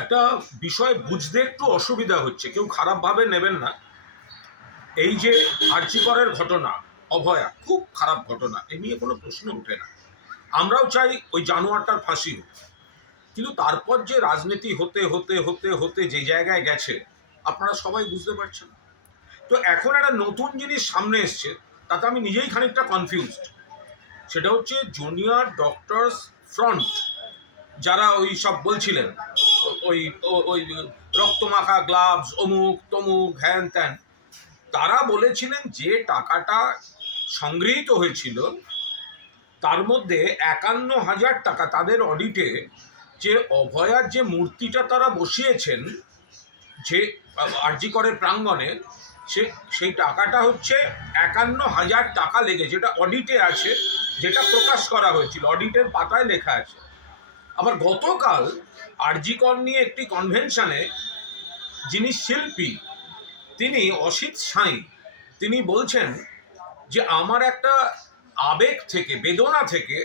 একটা বিষয় বুঝতে একটু অসুবিধা হচ্ছে, কেউ খারাপভাবে নেবেন না। এই যে আর্চিকরের ঘটনা, অভয়া খুব খারাপ ঘটনা, এ নিয়ে কোনো প্রশ্ন ওঠে না। আমরাও চাই ওই জানোয়ারটার ফাঁসি হোক, কিন্তু তারপর যে রাজনীতি হতে হতে হতে হতে যে জায়গায় গেছে আপনারা সবাই বুঝতে পারছেন। তো এখন একটা নতুন জিনিস সামনে এসছে, তাতে আমি নিজেই খানিকটা কনফিউজড। সেটা হচ্ছে জুনিয়র ডক্টরস ফ্রন্ট, যারা ওই সব বলছিলেন, ওই ওই রক্তমাখা গ্লাভস অমুক তমুক হ্যান ত্যান, তারা বলেছিলেন যে টাকাটা সংগৃহীত হয়েছিল তার মধ্যে ৫১,০০০ টাকা তাদের অডিটে, যে অভয়ার যে মূর্তিটা তারা বসিয়েছেন যে আরজিকরের প্রাঙ্গণে, সেই টাকাটা হচ্ছে ৫১,০০০ টাকা লেগে, যেটা অডিটে আছে, যেটা প্রকাশ করা হয়েছিল, অডিটের পাতায় লেখা আছে। আবার গতকাল আরজিকর নিয়ে একটি কনভেনশনে যিনি শিল্পী, তিনি অসিত সাঁই, তিনি বলছেন যে আমার একটা আবেগ থেকে, বেদনা থেকে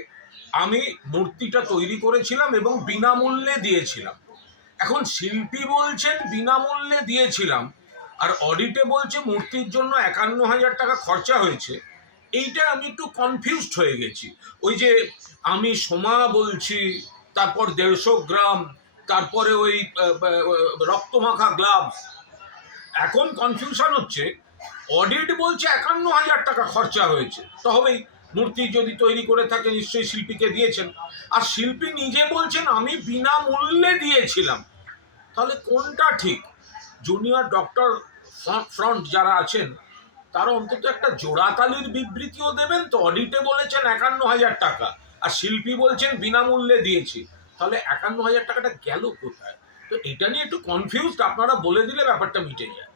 আমি মূর্তিটা তৈরি করেছিলাম এবং বিনামূল্যে দিয়েছিলাম। এখন শিল্পী বলছেন বিনামূল্যে দিয়েছিলাম, আর অডিটে বলছে মূর্তির জন্য ৫১,০০০ টাকা খরচা হয়েছে। এইটা আমি একটু কনফিউজড হয়ে গেছি। ওই যে আমি সোমা বলছি, তারপর ১৫০ গ্রাম, তারপরে ওই রক্তমাখা গ্লাভস, এখন কনফিউশন হচ্ছে। অডিট বলছে ৫১,০০০ টাকা খরচা হয়েছে, তো হবেই, মূর্তি যদি তৈরি করে থাকে নিশ্চয়ই শিল্পীকে দিয়েছেন। আর শিল্পী নিজে বলছেন আমি বিনামূল্যে দিয়েছিলাম। তাহলে কোনটা ঠিক? জুনিয়র ডক্টর ফ্রন্ট যারা আছেন তারা অন্তত একটা জোড়াতালির বিবৃতিও দেবেন। তো অডিটে বলেছেন ৫১,০০০ টাকা, আর শিল্পী বলছেন বিনামূল্যে দিয়েছি, তাহলে ৫১,০০০ টাকাটা গেল কোথায়? তো এটা নিয়ে একটু কনফিউজড, আপনারা বলে দিলে ব্যাপারটা মিটে যায়।